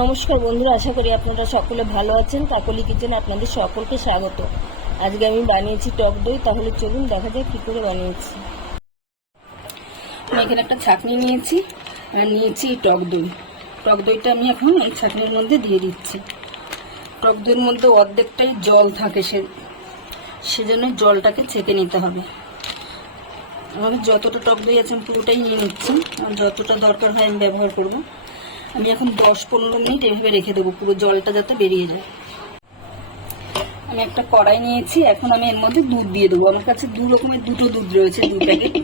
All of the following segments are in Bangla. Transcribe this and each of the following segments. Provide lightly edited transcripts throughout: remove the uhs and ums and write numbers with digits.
নমস্কার বন্ধুরা, আশা করি আপনারা সকলে ভালো আছেন। কাকলি কিচেনে আপনাদের সকলকে স্বাগত। আজকে আমি বানিয়েছি টক দই। তাহলে চলুন দেখা যাক কী করে বানিয়েছি। আমি এখানে একটা ছাঁকনি নিয়েছি আর নিয়েছি টক দই। টক দইটা আমি এখন এই ছাঁকনির মধ্যে দিয়ে দিচ্ছি। টক দইয়ের মধ্যে অর্ধেকটাই জল থাকে, সেজন্য জলটাকে ছেঁকে নিতে হবে। আমাদের যতটা টক দই আছে আমি পুরোটাই নিয়ে নিচ্ছি, আর যতটা দরকার হয় আমি ব্যবহার করব। আমি এখন 10-15 মিনিট এভাবে রেখে দেবো, পুরো জলটা যাতে বেরিয়ে যায়। আমি একটা কড়াই নিয়েছি, এখন আমি এর মধ্যে দুধ দিয়ে দেবো। আমার কাছে দুটো দুধ রয়েছে, 2 প্যাকেট।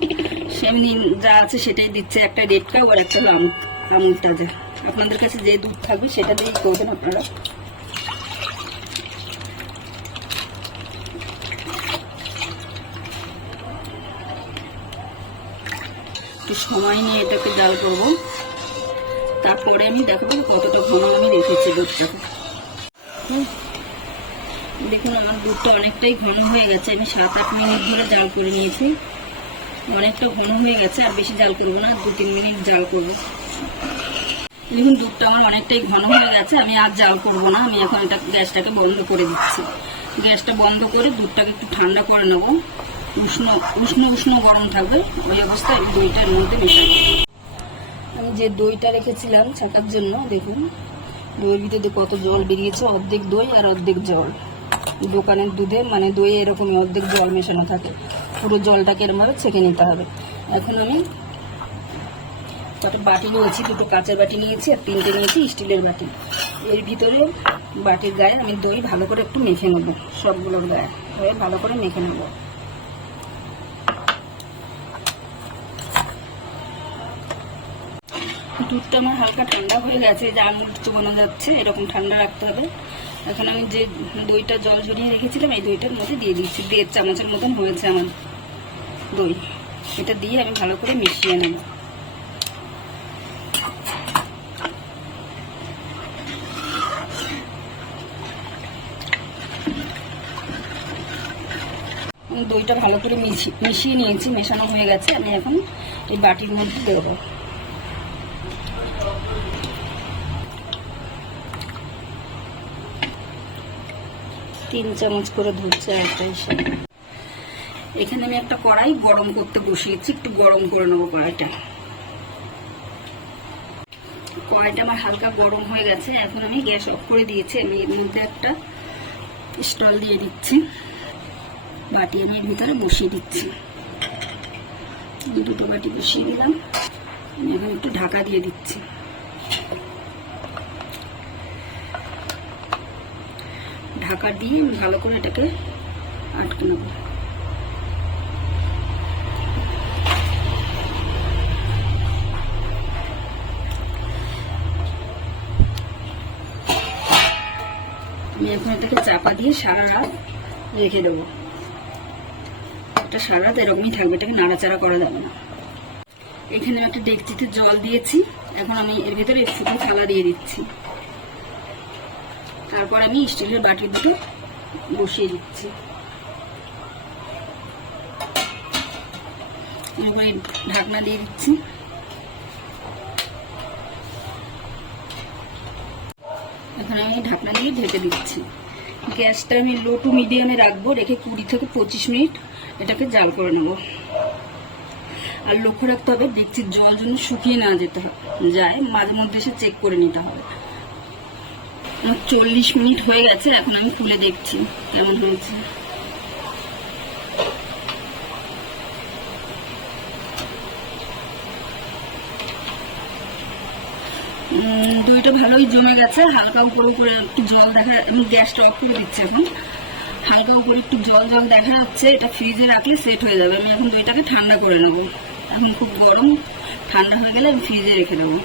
সেমনি যা আছে সেটাই দিচ্ছে, একটা রেড কাউ আর একটা আমুল তাজা। আপনাদের কাছে যে দুধ থাকবে সেটা দিয়েই করবেন আপনারা। একটু সময় নিয়ে এটাকে জাল করব, তারপরে আমি দেখবো কতটা ঘন আমি রেখেছি দুধটাকে। দেখুন আমার দুধটা অনেকটাই ঘন হয়ে গেছে। আমি 7-8 মিনিট ধরে জাল করে নিয়েছি, অনেকটা ঘন হয়ে গেছে। আর বেশি জাল করবো না, 2-3 মিনিট জাল করবো। দেখুন দুধটা আমার অনেকটাই ঘন হয়ে গেছে, আমি আর জাল করবো না। আমি এখন এটা গ্যাসটাকে বন্ধ করে দিচ্ছি। গ্যাসটা বন্ধ করে দুধটাকে একটু ঠান্ডা করে নেবো। উষ্ণ গরম থাকবে, ওই অবস্থায় দইটার মধ্যে মেশাবো। আমি যে দইটা রেখেছিলাম ছাকার জন্য, দেখুন দইয়ের ভিতরে কত জল বেরিয়েছে। অর্ধেক দই আর অর্ধেক জল। দোকানের দুধে মানে দইয়ে এরকমই অর্ধেক জল মেশানো থাকে। পুরো জলটাকে এরমভাবে ছেঁকে নিতে হবে। এখন আমি একটা বাটি নিয়েছি, 2টো কাঁচের বাটি নিয়েছি আর 3টে নিয়েছি স্টিলের বাটি। এর ভিতরে বাটির গায়ে আমি দই ভালো করে একটু মেখে নেবো, সবগুলোর গায়ে ভালো করে মেখে নেবো। দুধটা আমার হালকা ঠান্ডা হয়ে গেছে, যে আঙুল চুবানো যাচ্ছে, এরকম ঠান্ডা রাখতে হবে। এখন আমি যে দইটা জল ঝরিয়ে রেখেছিলাম এই দইটার মধ্যে দিয়ে দিচ্ছি। 1.5 চামচের মতন হয়েছে আমার দই। এটা দিয়ে আমি ভালো করে মিশিয়ে নেব। দইটা ভালো করে মিশিয়ে নিয়েছি, মেশানো হয়ে গেছে। আমি এখন এই বাটির মধ্যে দেবো। 3 চামচ করে ধরছে একটা হিসাবে। এখানে আমি একটা কড়াই গরম করতে বসিয়েছি, একটু গরম করে নেবো কড়াইটা। কড়াইটা আমার হালকা গরম হয়ে গেছে, এখন আমি গ্যাস অফ করে দিয়েছি। আমি এর মধ্যে একটা স্টল দিয়ে দিচ্ছি, বাটি আমি এর ভিতরে বসিয়ে দিচ্ছি। 2টো বাটি বসিয়ে দিলাম। আমি এখন একটু ঢাকা দিয়ে দিচ্ছি। ঢাকা দিয়ে ভালো করে এটাকে আটকে নেব। আমি এখন এটাকে চাপা দিয়ে সারা রাত রেখে দেবো। এটা সারা রাত এরকমই থাকবে, এটাকে নাড়াচাড়া করা যাবে না। এখানে একটা ডেকচিতে জল দিয়েছি, এখন আমি এর ভিতরে শুকনো থালা দিয়ে দিচ্ছি। তারপর আমি স্টিলের বাটির দুটো বসিয়ে দিচ্ছি। এবার ঢাকনা দিয়ে দিচ্ছি। এখন আমি ঢাকনা দিয়ে ঢেকে দিচ্ছি। গ্যাসটা আমি লো টু মিডিয়ামে রাখবো, রেখে 20 থেকে 25 মিনিট এটাকে জাল করে নেব। আর লক্ষ্য রাখতে হবে ডেকচির জল যেন শুকিয়ে না যায়, মাঝে মধ্যে এসে চেক করে নিতে হবে। 40 মিনিট হয়ে গেছে, এখন আমি খুলে দেখছি কেমন হয়েছে। দইটা ভালোই জমে গেছে। হালকা উপরে একটু জল দেখা, আমি গ্যাসটা অফ করে দিচ্ছি। এখন হালকা উপরে একটু জল দেখা যাচ্ছে। এটা ফ্রিজে রাখলে সেট হয়ে যাবে। আমি এখন দইটাকে ঠান্ডা করে নেবো। এখন খুব গরম, ঠান্ডা হয়ে গেলে আমি ফ্রিজে রেখে দেবো।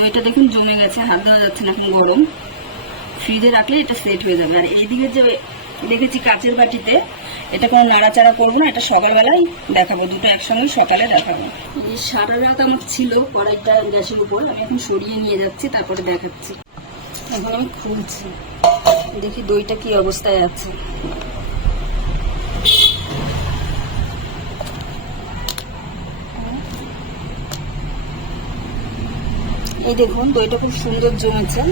দইটা দেখুন জমে গেছে, হাত দেওয়া যাচ্ছে না, এখন গরম। ফ্রিজে রাখলে এটা সেট হয়ে যাবে। আর এইদিকে যে দেখেছি কাচের বাটিতে, এটা কোনো নাড়াচাড়া করবো না, এটা সকালবেলায় দেখাবো। দুটো একসঙ্গে সকালে দেখাবো। এই সারা রাত আমার ছিল কড়াইটা গ্যাসের উপর, আমি এখন সরিয়ে নিয়ে যাচ্ছি, তারপরে দেখাচ্ছি। এখন আমি খুলছি, দেখি দইটা কি অবস্থায় আছে। এই দেখুন দইটা খুব সুন্দর জমেছে।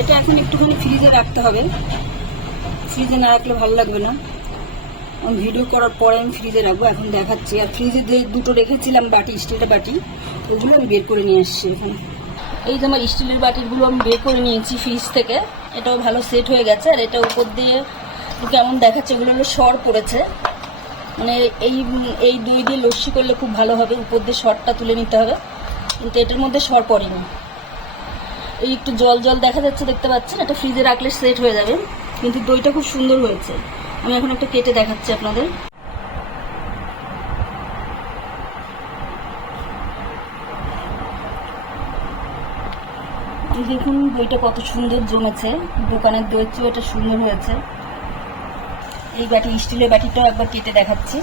এটা এখন একটুখানি ফ্রিজে রাখতে হবে, ফ্রিজে না রাখলে ভালো লাগবে না। আমি ভিডিও করার পরে আমি ফ্রিজে রাখবো, এখন দেখাচ্ছি। আর ফ্রিজে যে দুটো রেখেছিলাম বাটি, স্টিলের বাটি, ওগুলো আমি বের করে নিয়ে এসেছি এখন। এই যে আমার স্টিলের বাটিগুলো আমি বের করে নিয়েছি ফ্রিজ থেকে। এটাও ভালো সেট হয়ে গেছে। আর এটা উপর দিয়ে কেমন দেখাচ্ছে, এগুলো হলো সর পড়েছে, মানে এই দই দিয়ে লস্যি করলে খুব ভালো হবে। উপর দিয়ে সরটা তুলে নিতে হবে, কিন্তু এটার মধ্যে সর পড়েনি। এই একটু জল জল দেখা যাচ্ছে, দেখতে পাচ্ছেন। এটা ফ্রিজে রাখলে সেট হয়ে যাবে, কিন্তু দইটা খুব সুন্দর হয়েছে। আমি এখন একটা কেটে দেখাচ্ছি আপনাদের। দেখুন দইটা কত সুন্দর জমেছে, দোকানের দইয়ের চেয়ে এটা সুন্দর হয়েছে। এই বাটি, স্টিলের বাটিটাও একবার কেটে দেখাচ্ছি।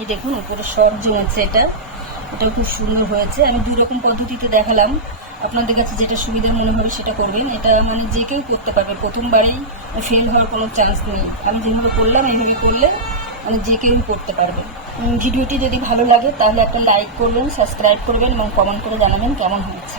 এই দেখুন উপরে সর জমেছে, এটা খুব সুন্দর হয়েছে। আমি দুই রকম পদ্ধতিতে দেখালাম, আপনাদের কাছে যেটা সুবিধা মনে হবে সেটা করবেন। এটা মানে যে কেউ করতে পারবে, প্রথমবারেই ফেল হওয়ার কোনো চান্স নেই। আমি যেভাবে করলাম এইভাবে করলে মানে যে কেউ করতে পারবে। ভিডিওটি যদি ভালো লাগে তাহলে একটা লাইক করবেন, সাবস্ক্রাইব করবেন এবং কমেন্ট করে জানাবেন কেমন হয়েছে।